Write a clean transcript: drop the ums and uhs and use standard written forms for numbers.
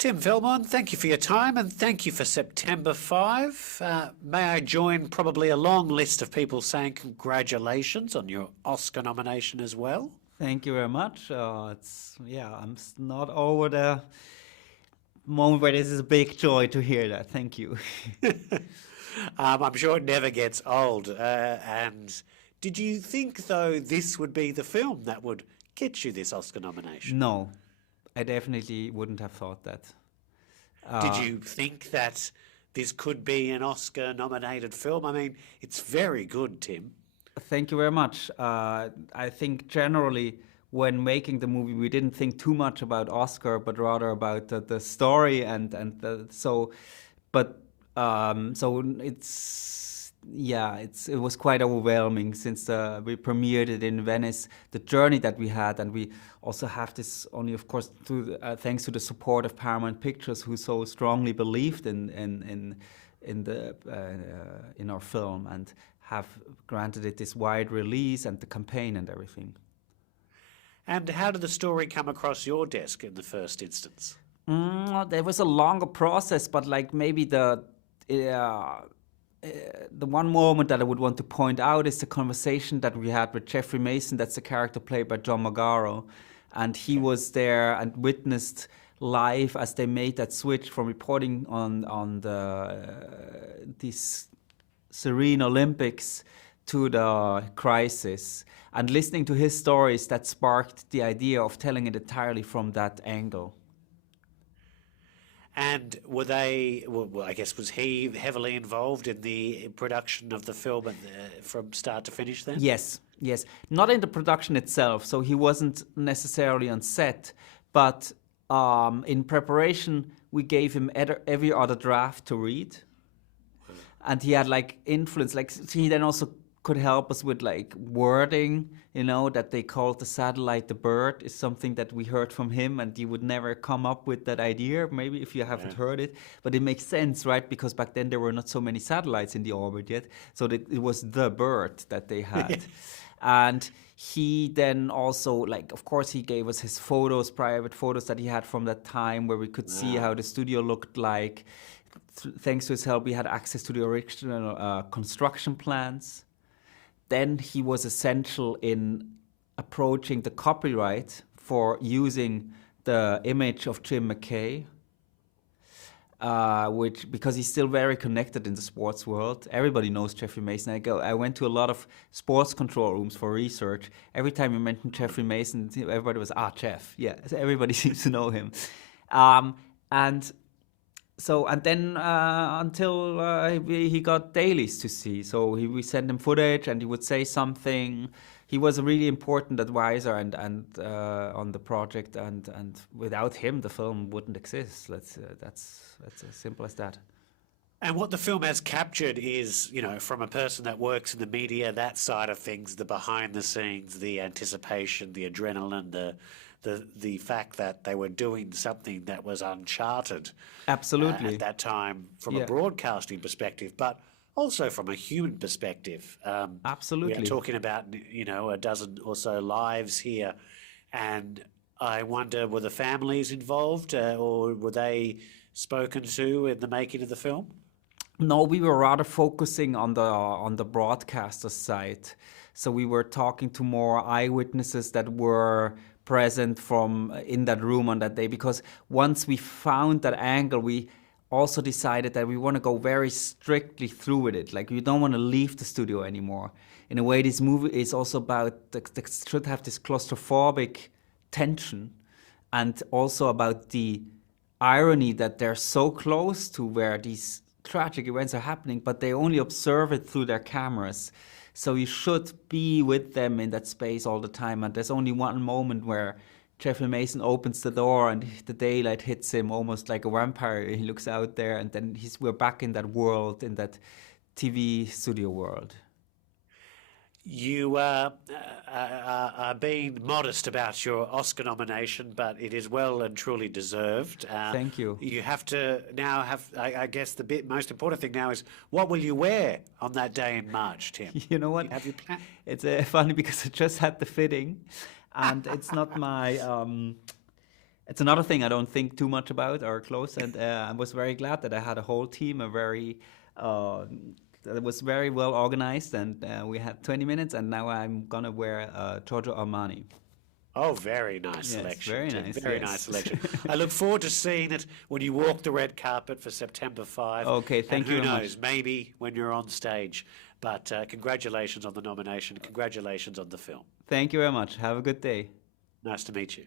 Tim Fehlbaum, thank you for your time and thank you for September 5. May I join probably a long list of people saying congratulations on your Oscar nomination as well? Thank you very much. I'm not over the moment where this is a big joy to hear that. Thank you. I'm sure it never gets old. And did you think, though, this would be the film that would get you this Oscar nomination? No, I definitely wouldn't have thought that. Did you think that this could be an Oscar-nominated film? I mean, it's very good, Tim. Thank you very much. I think generally when making the movie, we didn't think too much about Oscar, but rather about the story it was quite overwhelming since we premiered it in Venice. The journey that we had, and we also have this only, of course, thanks to the support of Paramount Pictures, who so strongly believed in our film and have granted it this wide release and the campaign and everything. And how did the story come across your desk in the first instance? There was a longer process, but like maybe the one moment that I would want to point out is the conversation that we had with Jeffrey Mason. That's the character played by John Magaro, and he was there and witnessed live as they made that switch from reporting on these serene Olympics to the crisis, and listening to his stories that sparked the idea of telling it entirely from that angle. And were they, well, I guess, was he heavily involved in the production of the film from start to finish then? Yes. Not in the production itself, so he wasn't necessarily on set, but in preparation, we gave him every other draft to read. And he had like influence, like he then also could help us with like wording, that they called the satellite the bird is something that we heard from him, and you would never come up with that idea, maybe if you haven't heard it. But it makes sense, right? Because back then there were not so many satellites in the orbit yet. So it was the bird that they had. And he then also, like, of course, he gave us his photos, private photos that he had from that time where we could see how the studio looked like. Thanks to his help, we had access to the original construction plans. Then he was essential in approaching the copyright for using the image of Jim McKay, because he's still very connected in the sports world. Everybody knows Jeffrey Mason. I went to a lot of sports control rooms for research. Every time you mentioned Jeffrey Mason, everybody was, Geoff. Yeah, so everybody seems to know him. Until he got dailies to see. So we sent him footage, and he would say something. He was a really important advisor and on the project, and without him, the film wouldn't exist. That's as simple as that. And what the film has captured is, from a person that works in the media, that side of things, the behind the scenes, the anticipation, the adrenaline, the fact that they were doing something that was uncharted. Absolutely. At that time from a broadcasting perspective, but also from a human perspective. Absolutely. We are talking about, a dozen or so lives here. And I wonder, were the families involved or were they spoken to in the making of the film? No, we were rather focusing on the broadcaster side. So we were talking to more eyewitnesses that were present in that room on that day, because once we found that angle, we also decided that we want to go very strictly through with it. Like, we don't want to leave the studio anymore. In a way, this movie is also about, should have this claustrophobic tension, and also about the irony that they're so close to where these tragic events are happening, but they only observe it through their cameras. So you should be with them in that space all the time. And there's only one moment where Jeffrey Mason opens the door and the daylight hits him almost like a vampire. He looks out there, and then we're back in that world, in that TV studio world. You are being modest about your Oscar nomination, but it is well and truly deserved. Thank you. You have to now I guess the most important thing now is, what will you wear on that day in March, Tim? You know what? Have you planned? It's funny because I just had the fitting, and it's not my It's another thing I don't think too much about, our clothes, and I was very glad that I had a whole team, that was very well organized, and we had 20 minutes, and now I'm gonna wear Giorgio Armani. Oh, very nice Yes, selection. very Tim. nice, Very yes. nice selection. I look forward to seeing it when you walk the red carpet for September 5. Okay, thank you and very who much. knows, maybe when you're on stage. But congratulations on the nomination. Congratulations on the film. Thank you very much. Have a good day. Nice to meet you.